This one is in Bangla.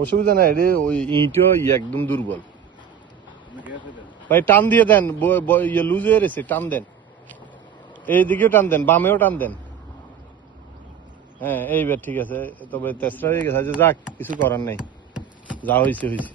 অসুবিধা নাই, রে ওই ইটও একদম দুর্বল ভাই। টান দিয়ে দেন, লুজ হয়ে গেছে, টান দেন, এইদিকেও টান দেন, বামেও টান দেন। হ্যাঁ এইবার ঠিক আছে, তবে তেসরা হয়ে গেছে। যাক, কিছু করার নাই, যা হয়েছে হয়েছে।